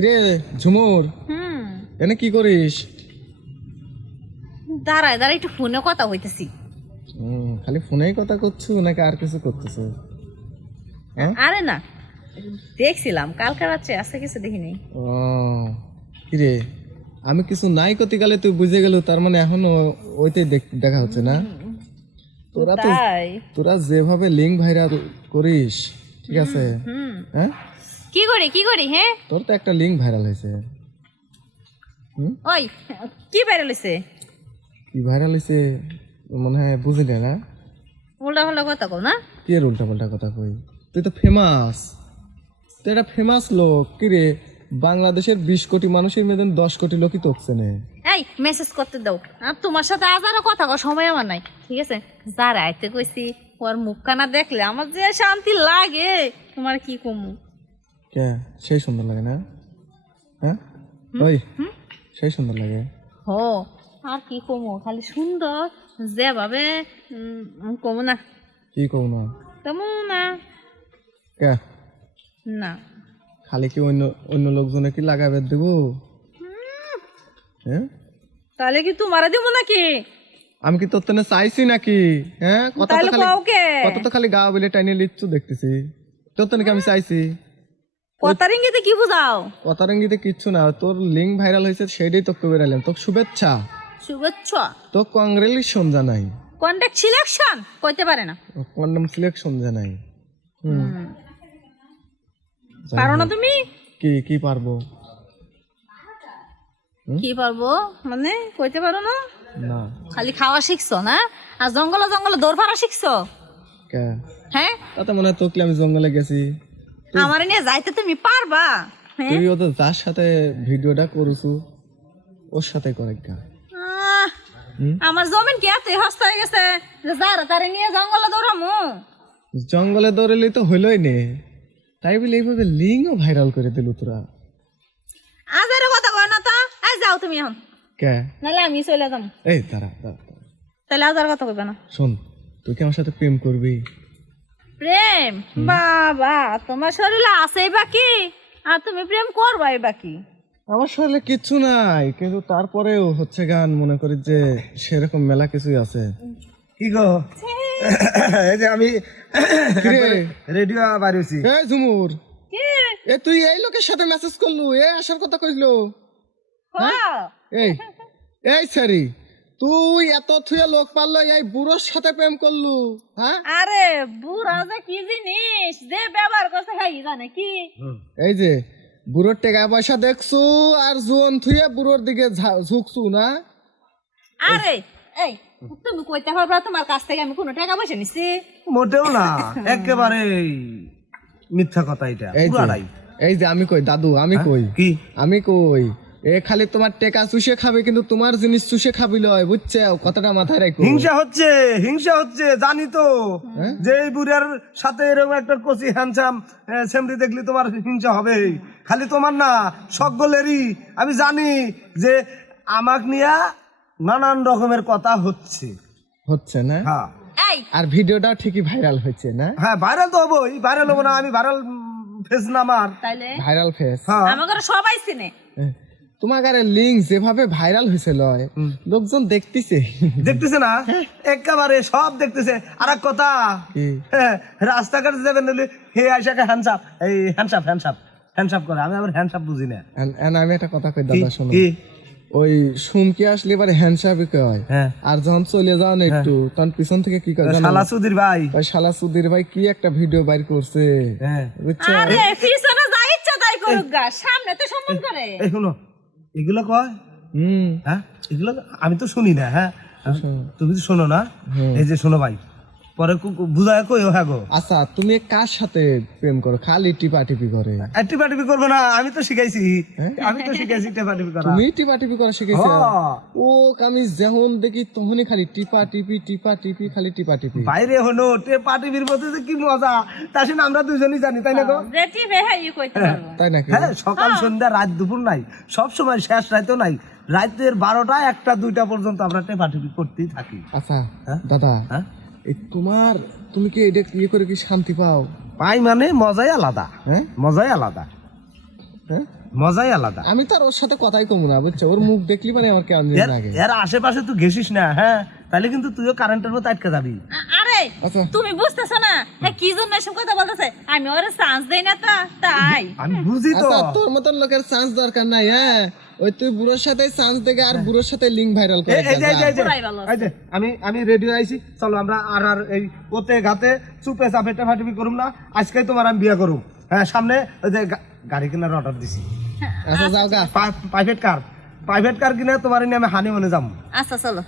কিরে ঝুমুর, এনে কি করিস? দাঁড়ায় দাঁড়ায় একটু ফোনে কথা হইতেছি। খালি ফোনেই কথা করছো নাকি আর কিছু করতেছো? আরে না, দেখছিলাম কালকে রাত্রে আজকে কিছু দেখিনি। ও কিরে, আমি কিছু নাই করতে গেলে তুই বুঝে গেল, তার মানে এখনো ওইটাই দেখা হচ্ছে না? তোরা যেভাবে লিঙ্ক ভাইরাল করিস, ঠিক আছে? হ্যাঁ কি করি হ্যাঁ, তোর তো একটা লিঙ্ক ভাইরাল হয়েছে। ওই কি ভাইরাল হইছে? কি ভাইরাল হয়েছে মনে হয় বুঝলি না? উল্টা পাল্টা কথা কও না। কি এর উল্টা পাল্টা কথা কই? তুই তো ফেমাস, তুই একটা ফেমাস লোক। কিরে, বাংলাদেশের 20 কোটি মানুষের মধ্যে 10 কোটি লোকই তোকে চেনে। এই মেসেজ করতে দাও, আর তোমার সাথে আজারও কথা কও সময় আমার নাই, ঠিক আছে? যারা আইতে কইছি ওর মুখখানা দেখলে আমার যে শান্তি লাগে তোমার কি কমু। কে সেই সুন্দর লাগে না? হ্যাঁ ওই সেই সুন্দর লাগে। হো আর কি কমু, খালি সুন্দর যেভাবে কমু না। কি কও না? তেমন না। কে না খালি কি অন্য অন্য লোকজনে কি লাগাবে দেব? হ্যাঁ তাহলে কি তোমারে দিব নাকি? আমি কি তোর তেনে চাইছি নাকি? হ্যাঁ কত তো খালি গা বলে টাইনে লিচ্ছু দেখতেছি। তোর তেনে কি আমি চাইছি? কথার ইঙ্গিতে কি বুঝাও? কথার ইঙ্গিতে কিচ্ছু না, তোর লিঙ্ক ভাইরাল হয়েছে সেটাই তোকে বেরালাম। তোকে শুভেচ্ছা, শুভেচ্ছা, তো কংগ্রেচুলেশন জানাই। কন্টাক্ট সিলেকশন কইতে পারে না, কন্ডম সিলেকশন জানাই। পারো না তুমি? কি কি পারবো? কি পারবো মানে কইতে পারো না? না খালি খাওয়া শিখছো না, আর জঙ্গলে জঙ্গলে দৌড় ফাড়া শিখছো? কে হ্যাঁ তাতে মনে হয় তোকে আমি জঙ্গলে গেছি। আমার নিয়ে যাইতে তুমি পারবা? হ্যাঁ তুই ওদের যার সাথে ভিডিওটা করছু ওর সাথে করে গা। আমার জমিন কি এত হস্ত হয়ে গেছে যে যারা তারে নিয়ে জঙ্গলে দৌড়ামু? জঙ্গলে দৌড়ালে তো হইলই নে, তাই বলে এইভাবে লিঙ্কও ভাইরাল করে দিল তোরা। আজারে কথা কয় না তো, এই যাও তুমি এখন, কে নাহলে আমি চলে যাম। এই দাঁড়া দাঁড়া, তাহলে আজার কথা কইবা না। শোন, তুই কি আমার সাথে প্রেম করবি? প্রেম? বাবা তোমার শরীরে আছেই বাকি, আর তুমি প্রেম করবাই বাকি? আমার শরীরে কিচ্ছু নাই, কিন্তু তারপরেও হচ্ছে গান মনে করি যে সেরকম মেলা কিছুই আছে। কি গো, এই যে আমি রেডিও বাড়িছি। এই ঝুমুর, কি এ তুই এই লোকের সাথে মেসেজ করলু? এ আসার কথা কইলো? এই এই সারি, তুই এত থুয়ে লোক পারলো এই বুড়োর সাথে প্রেম করলু? হ্যাঁ আরে বুড়া যে কি জিনিস, যে ব্যবহার করছে খাই জানে কি? এই যে বুড়োর টাকা পয়সা দেখছু আর জোন থুয়ে বুড়োর দিকে ঝুঁকছু না? আরে এই তুমি কইতে পারবা তোমার কাছ থেকে আমি কোনো টাকা পয়সা নিছি? মোটেও না, একেবারে মিথ্যা কথা এটা পুরাটাই। এই যে আমি কই দাদু, আমি কই কি আমি কই এ খালি তোমার টেকা চুষে খাবে, কিন্তু তোমার জিনিস চুষে খাবি লয়, বুঝছে? কথাটা মাথায় রাখো। হিংসা হচ্ছে জানি তো, যে এই বুড়ার সাথে এরকম একটা কচি হ্যান্ডসাম সেমরি দেখলি তোমার হিংসা হবে। খালি তোমার না, সকলেরই। আমি জানি যে আমাক নিয়ে নানান রকমের কথা হচ্ছে না? হ্যাঁ, আর ভিডিওটাও ঠিকই ভাইরাল হয়েছে না? হ্যাঁ ভাইরাল তো হবোই, ভাইরাল হবো না? আমি ভাইরাল ফেস না আমার, তাইলে ভাইরাল ফেস। আমাকে সবাই চিনে। তোমার গারে লিঙ্ক যেভাবে ভাইরাল হয়েছে লয়, লোকজন দেখতেছে না? একেবারে সব দেখতেছে। আর এক কথা, রাস্তাঘাটে যাবেন হে আইসাকে হ্যান্ডসাপ করে। আমি আবার হ্যান্ডসাপ বুঝি না। আমি একটা কথা কই দাদা, শোনো। ওই সুমকি আসলে এবার হ্যান্ডসাপই কয়, আর যখন চলে যাও না একটু, তখন পিছন থেকে কি কয় জানো? শালা সুধীর ভাই, ওই শালা সুধীর ভাই কি একটা ভিডিও বাইর করছে, বুঝছো? আরে পিছনে যা ইচ্ছা তাই করুক গা, সামনে তো সম্মান করে। এই শুনো, এগুলো কয় হ্যাঁ, এগুলো আমি তো শুনি না। হ্যাঁ তুমি তো শোনো না? এই যে শোনো ভাই, পরে বুঝায় কই ও। হ্যাঁ গো, আচ্ছা তুমি কার সাথে প্রেম করো? খালি টিপাটিপি করে? টিপাটিপি করবো না? আমি তো শিখাইছি টিপাটিপি করা। তুমি টিপাটিপি করা শিখাইছো? ও আমি যখন দেখি তখনই খালি টিপাটিপি খালি টিপাটিপি। বাইরে হলো টিপাটিপির মধ্যে যে কি মজা, তা শুনে আমরা দুজনই জানি, তাই না গো? তাই নাকি? হ্যাঁ, সকাল সন্ধ্যা রাত দুপুর নাই, সব সময়, শেষ রাতেও নাই। রাতের 12টা 1টা 2টা পর্যন্ত আমরা টিপাটিপি করতেই থাকি। আচ্ছা দাদা, তুমি কি এটা ইয়ে করে কি শান্তি পাও? পাই মানে মজাই আলাদা। মজাই আলাদা। হ্যাঁ মজাই আলাদা। আমি তো আর ওর সাথে কথাই কমু না বুঝছো, ওর মুখ দেখলি মানে আমার কেমন জানি লাগে। এর আশেপাশে তুই ঘেসিস না, হ্যাঁ, তাহলে কিন্তু তুইও কারেন্টের মতো আটকে যাবি। আরে আচ্ছা। তুমি বুঝতেছ না হ্যাঁ কি জন্য এসব কথা বলতেছে, আমি ওরে চান্স দেই না তা তাই। আমি বুঝি তো। আচ্ছা তোর মতন লোকের চান্স দরকার নাই, হ্যাঁ ওই তুই বুড়োর সাথে চান্স দেখে আর বুড়োর সাথে লিংক ভাইরাল করে পুরাই ভালো আছে। এই যে আমি রেডি আইছি, চলো আমরা আর এই ওতে ঘাতে চুপে চাপে টেফাটেফি করুম না, আজকেই তোমার আমি বিয়ে করুম। হ্যাঁ, সামনে ওই যে গাড়ি কেনার অর্ডার দিছি। আচ্ছা যাও গা। প্রাইভেট কার কিনে তোমার নিয়ে আমি হানিমুনে যাবো। আচ্ছা চলো।